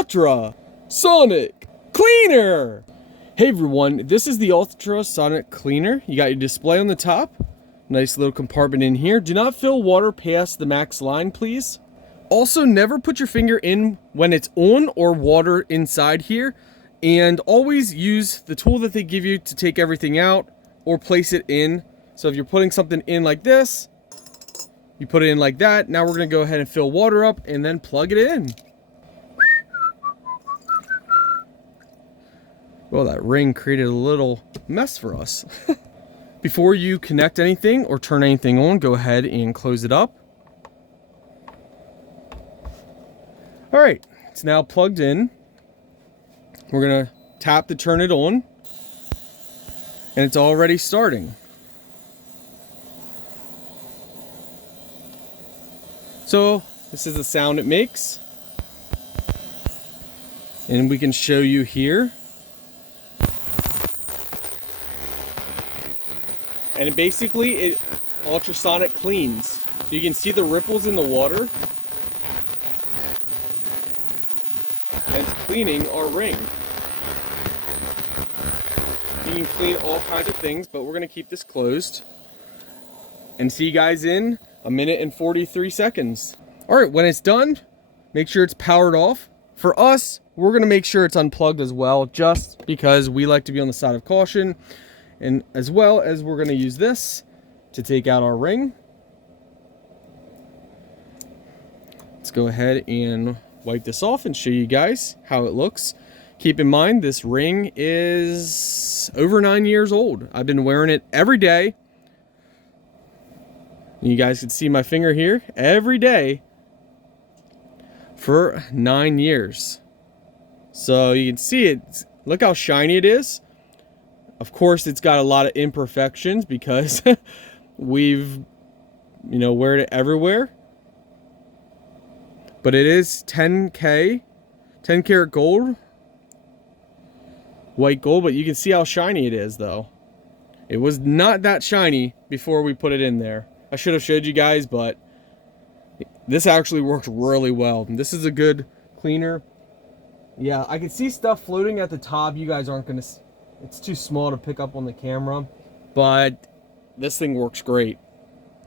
Ultrasonic Cleaner. Hey everyone, this is the Ultrasonic Cleaner. You got your display on the top. Nice little compartment in here. Do not fill water past the max line, please. Also, never put your finger in when it's on or water inside here. And always use the tool that they give you to take everything out or place it in. So if you're putting something in like this, you put it in like that. Now we're gonna go ahead and fill water up and then plug it in. Well, that ring created a little mess for us. Before you connect anything or turn anything on, go ahead and close it up. All right, it's now plugged in. We're gonna tap to turn it on, and it's already starting. So this is the sound it makes, and we can show you here. And basically it ultrasonic cleans. So you can see the ripples in the water. And it's cleaning our ring. You can clean all kinds of things, but we're gonna keep this closed. And see you guys in a minute and 43 seconds. All right, when it's done, make sure it's powered off. For us, we're gonna make sure it's unplugged as well, just because we like to be on the side of caution. And as well as we're going to use this to take out our ring. Let's go ahead and wipe this off and show you guys how it looks. Keep in mind, this ring is over 9 years old. I've been wearing it every day. You guys can see my finger here every day for 9 years. So you can see it. Look how shiny it is. Of course, it's got a lot of imperfections because we've, wear it everywhere. But it is 10K, 10 karat gold, white gold, but you can see how shiny it is though. It was not that shiny before we put it in there. I should have showed you guys, but this actually works really well. And this is a good cleaner. Yeah, I can see stuff floating at the top. You guys aren't going to... It's too small to pick up on the camera, but this thing works great.